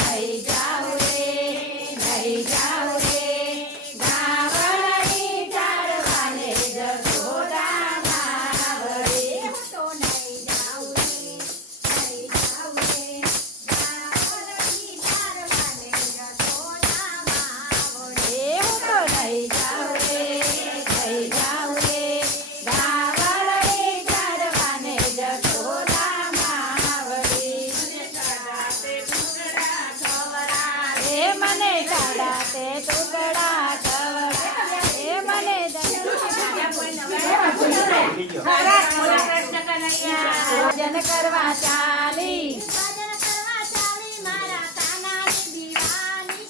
નહીં જાઉં રે, નહીં જાઉં રે, ગાવલડી ચારવાને જશોદામાં વળી. હું તો નહીં જાઉં રે, નહીં જાઉં રે, ગાવલડી ચારવાને જશોદામાં વળી. હું તો નહીં જાઉં રે, નહીં જાઉં રે, ગાવલડી ચારવાને જશોદામાં વળી. મને કાઢા તે ટુકડા ખવડાવે, મને ભજન કરવા ચાલી, મારા કાનાની દીવાની.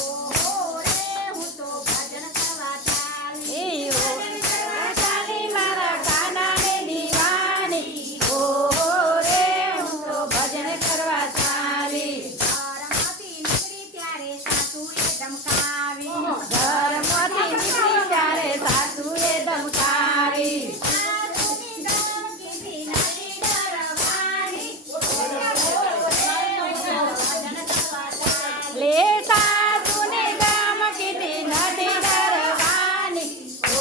ઓહો રે હું તો ભજન કરવા ચાલી, ભજન કરવા ચાલી મારા કાનાની દીવાની. ઓહો રે હું તો ભજન કરવા ચાલી. ઘરમાંથી નીકળી ત્યારે સાસુએ ધમકાવી, સાસુની ધમકીથી નથી ડરવાની. લે સાસુની ધમકીથી નથી ડરવાની.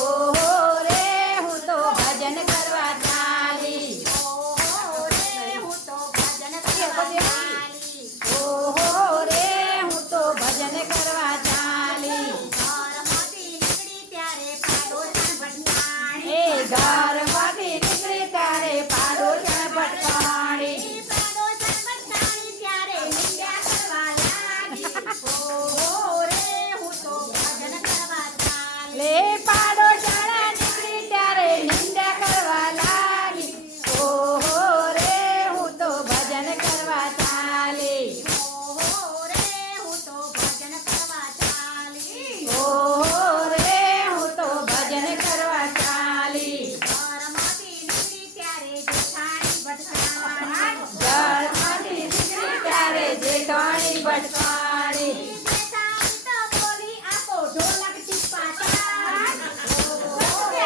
ઓહો રે હું તો ભજન કરવા ચાલી, ઓહો રે હું તો ભજન કરવા ચાલી. ઓહો રે હું તો ભજન કરવા ચાલી. ઘરમાંથી નીકળી ત્યારે પાડોશણ ભટકાણી, ઘરમાંથી નીકળી ત્યારે પાડોશણ ભટકાણી. પાડોશણ ભટકાણી ત્યારે નિંદ્યા કરવા લાગી. ઓહો રે હું તો ભજન કરવા ચાલી. લે પાડોશણ નીકળી ત્યારે નિંદ્યા કરવા લાગી. ઓહો રે હું તો ભજન કરવા ચાલી. ઓહો રે હું તો ભજન કરવા ચાલી. ઓહો રે હું તો ભજન કરવા ચાલી. ઘરમાંથી નીકળી ત્યારે જેઠાણી ભટકાણી, ઘરમાંથી નીકળી ત્યારે જેઠાણી ભટકાણી. જેઠાણી તો બોલી આપો ઢોલક ટીપા ચાલ. ઓહો રે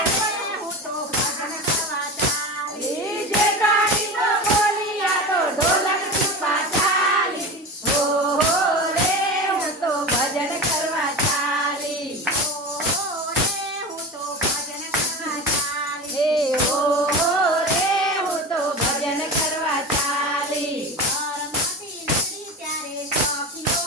હું તો ભજન કરવા ચાલી. જેઠાણી તો બોલી આપો ઢોલક ટીપા ચાલી. ઓહો રે હું તો ભજન કરવા ચાલી. ઓહો રે હું તો ભજન કરવા ચાલી. ઓહો રે હું તો ભજન કરવા ચાલી. ઘરમાંથી નીકળી ત્યારે શોખીનો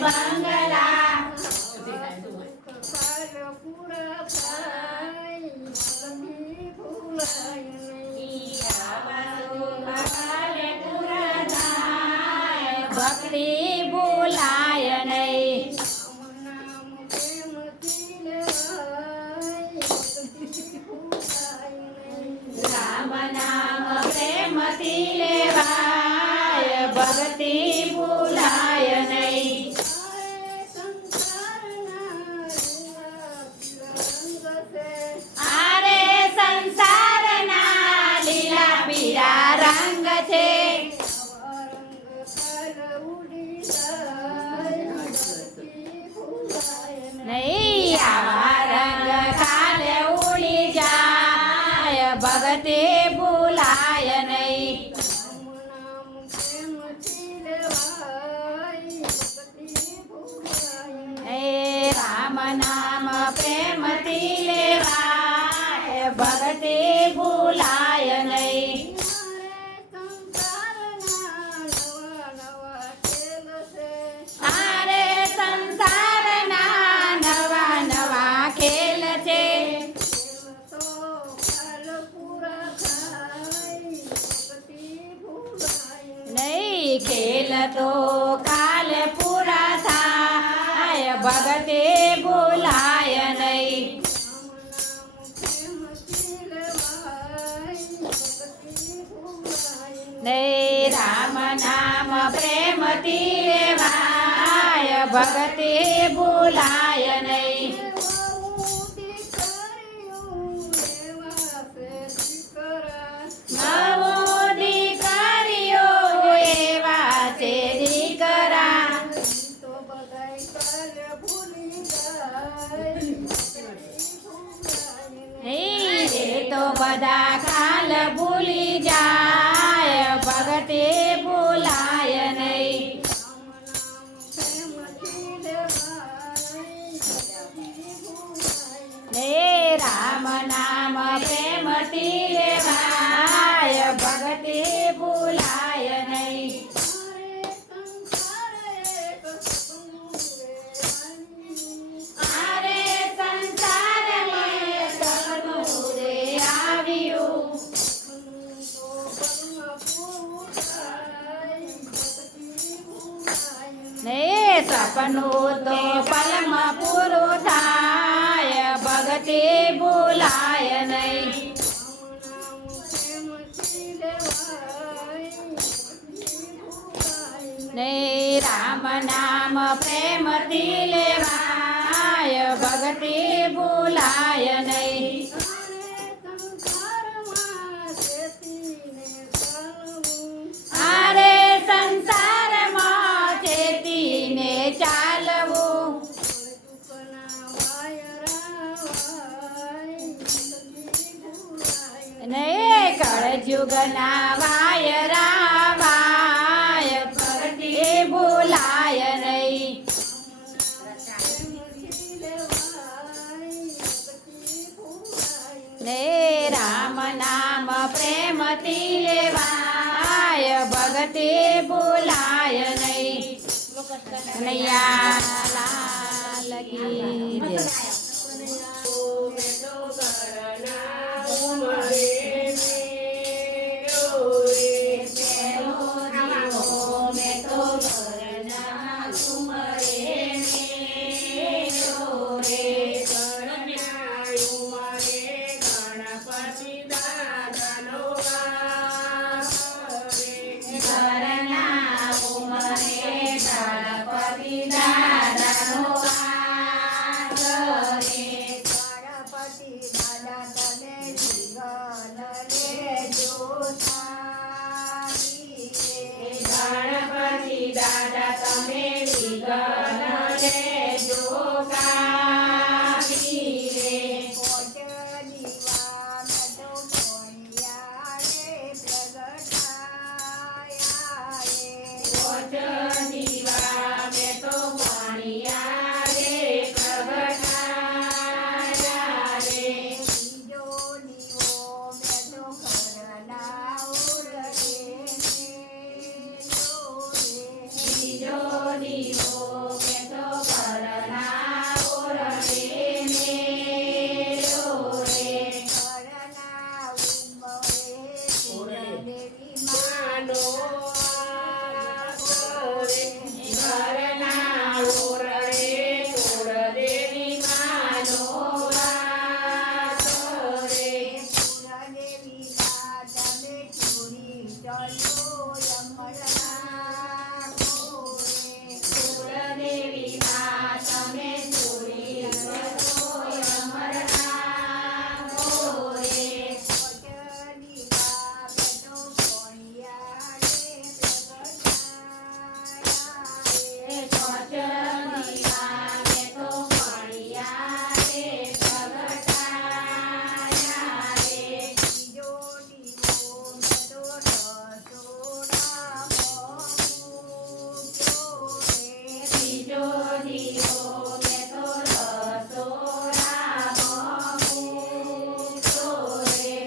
બંગલા ભક્તિ ભૂલાય નહીં રામ નામ પ્રેમથી લેવાય ભક્તિ ભૂલાય નહીં આરે સંસારના લીલા પીળા રંગ છે નહીં આવા રંગ કાલે ઉડી જાય ભક્તિ ભૂલાય નહીં હે રામ નામ પ્રેમથી લેવાય ભક્તિ ભૂલાય નહીં આરે સંસારના નવા નવા ખેલ છે નહીં ખેલ તો કાલે પૂરા થાય ભક્તિ ભૂલાય નહીં નહીં રામ નામ પ્રેમથી લેવાય ભક્તિ ભૂલાય નહીં નવો દીકરીઓ એવા છે દીકરા નહીં એ તો બધા કાલ ભૂલી જાય ભક્તિ ભૂલાય નહીં હે રામ નામ પ્રેમથી લેવાય ભક્તિ ભૂલાય નહીં આરે સંસારમાં સપનું રે આવ્યું ને સપનું તો પલમાં પૂરું થાય ભક્તિ ભૂલાય નહીં ને રામ નામ પ્રેમથી લેવાય ભક્તિ ભૂલાય નહીં આરે સંસારમાં ચેતીને ચાલવું ને કળજુગના વાયરા વાય ભક્તિ ભૂલાય નહીં ને રામ નામ પ્રેમથી લેવાય ભક્તિ ભૂલાય નહીં કનૈયા લાલ કી જય દીવો દીવો મેં તો રસોડામાં મૂક્યો રે.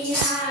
Yeah.